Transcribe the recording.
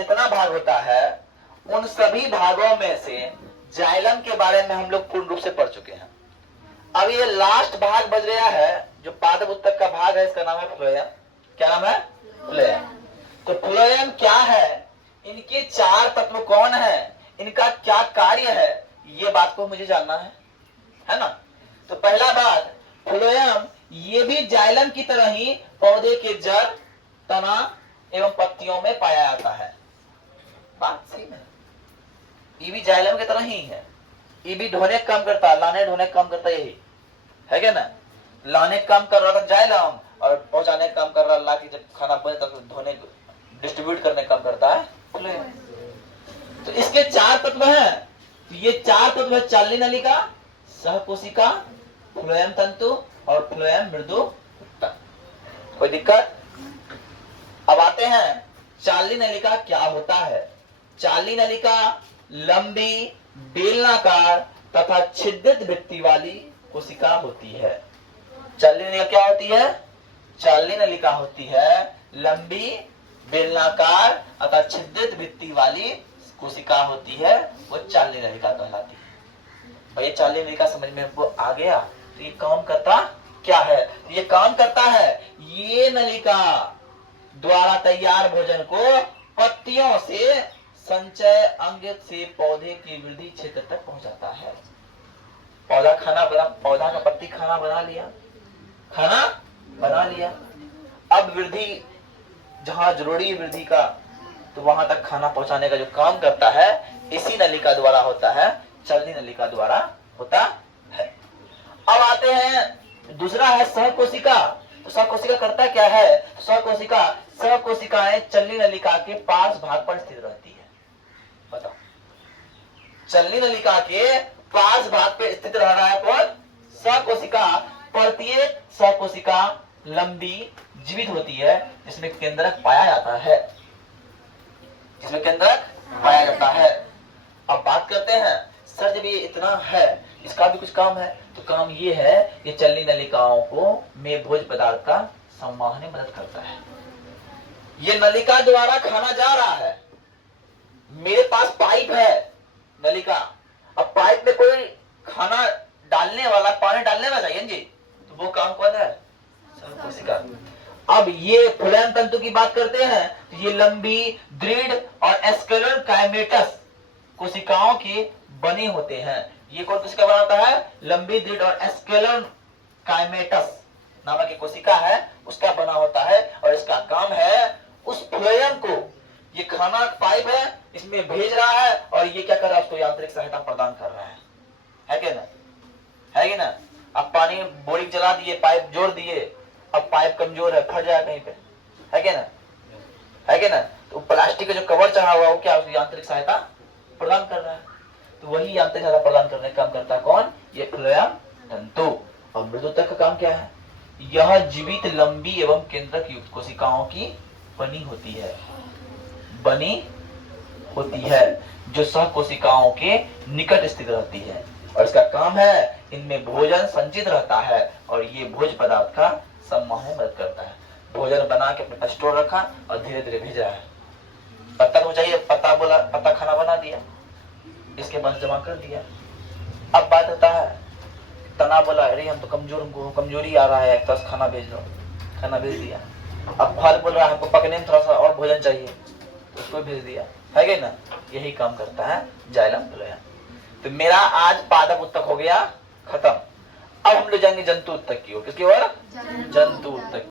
जितना भाग होता है उन सभी भागों में से जाइलम के बारे में हम लोग पूर्ण रूप से पढ़ चुके हैं। अब ये लास्ट भाग बच गया है जो पादप उत्तक का भाग है, इसका नाम है फ्लोएम। क्या नाम है? फ्लोएम। तो फ्लोएम क्या है, इनके चार तत्व कौन है, इनका क्या कार्य है, ये बात को मुझे जानना है ना। तो पहला बात, फ्लोएम ये भी जाइलम की तरह ही पौधे के जड़, तना एवं पत्तियों में पाया जाता है। बात सही है, ये भी जाइलम की तरह ही है। ये भी ढोने का काम करता है, लाने ढोने का काम करता है, यही है क्या ना। लाने का काम कर रहा था जाइलम और पहुंचाने का काम कर रहा, ला के जब खाना बने तब धोने डिस्ट्रीब्यूट करने का काम करता है फ्लोएम। तो इसके चार तत्व हैं। तो ये चार तत्व है चालनी नलिका, सहकोशिका, फ्लोएम तंतु और फ्लोएम मृदु उत्तक। कोई दिक्कत? अब आते हैं चालनी नलिका क्या होता है। चालनी नलिका लंबी, बेलनाकार तथा छिद्रित भित्ति वाली कोशिका होती है। चालनी नलिका क्या होती है? चालनी नलिका होती है लंबी, बेलनाकार अथवा छिद्रित भित्ति वाली कोशिका होती है, वो चालनी नलिका कहलाती है। भाई चालनी नलिका समझ में हमको आ गया। तो ये काम करता क्या है? ये काम करता है, ये नलिका द्वारा तैयार भोजन को पत्तियों से संचय अंग से पौधे की वृद्धि क्षेत्र तक पहुंचाता है। पौधा का पत्ती खाना बना लिया। अब वृद्धि जहां जरूरी है वृद्धि का, तो वहां तक खाना पहुंचाने का जो काम करता है इसी नलिका द्वारा होता है, चलनी नलिका द्वारा होता है। अब आते हैं दूसरा है सहकोशिका। तो सहकोशिका करता क्या है? सहकोशिकाएं चलनी नलिका के पार्श्व भाग पर स्थित रहती है। बताओ, चलनी नलिका के पार्श्व भाग पे स्थित रह रहा है कौन? सहकोशिका। प्रत्येक सहकोशिका लंबी, जीवित होती है, जिसमें केंद्रक पाया जाता है। अब बात करते हैं, सर जब ये इतना है, इसका भी कुछ काम है। तो काम ये है, ये चलनी नलिकाओं को में भोज्य पदार्थ का संवाहन में मदद करता है। ये नलिका द्वारा खाना जा रहा है, मेरे पास पाइप है नलिका। अब पाइप में कोई खाना डालने वाला, पानी डालने वाला चाहिए जी, तो वो काम कौन है? सहकोशिका। अब ये फ्लोएम तंतु की बात करते हैं, तो ये लंबी, दृढ़ और एस्केलर काइमेटस कोशिकाओं के बने होते हैं। ये कौन कोशिका बनाता है? लंबी, दृढ़ और एस्केलर काइमेटस नामक एक कोशिका है, उसका बना होता है। और इसका काम है उस फ्लोएम को, ये खाना पाइप है, इसमें भेज रहा है और ये क्या कर रहा है? उसको यांत्रिक सहायता प्रदान कर रहा है क्या ना? है कि ना? अब पानी बोरिंग चला दिए, पाइप जोड़ दिए, अब पाइप कमजोर है, फट जाए कहीं पे, है क्या ना? तो प्लास्टिक का जो कवर चढ़ा हुआ है वो क्या उसकी यांत्रिक सहायता प्रदान कर रहा है। तो वही यांत्रिक सहायता प्रदान करने का काम करता है कौन? ये फ्लोएम तंतु। और मृदुतक का काम क्या है? यह जीवित, लंबी एवं केंद्रक युक्त कोशिकाओं की बनी होती है जो सहकोशिकाओं के निकट स्थित रहती है। और इसका काम है, इनमें भोजन संचित रहता है और ये भोज्य पदार्थ का संवहन में मदद करता है। भोजन बना के अपने पास स्टोर रखा और धीरे धीरे भेज रहा है। पत्ता को चाहिए, पत्ता खाना बना दिया, इसके पास जमा कर दिया। अब बात होता है, तना बोला अरे हम तो हमको कमजोरी आ रहा है, एक तरह खाना भेज दो, खाना भेज दिया। अब फल बोल रहा है हमको पकने में थोड़ा सा और भोजन चाहिए, उसको भेज दिया, है क्या ना? यही काम करता है जाइलम फ्लोएम। तो मेरा आज पादप उत्तक हो गया खत्म। अब हम लोग जाएंगे जंतु उत्तक की ओर। किसकी ओर? जंतु उत्तक।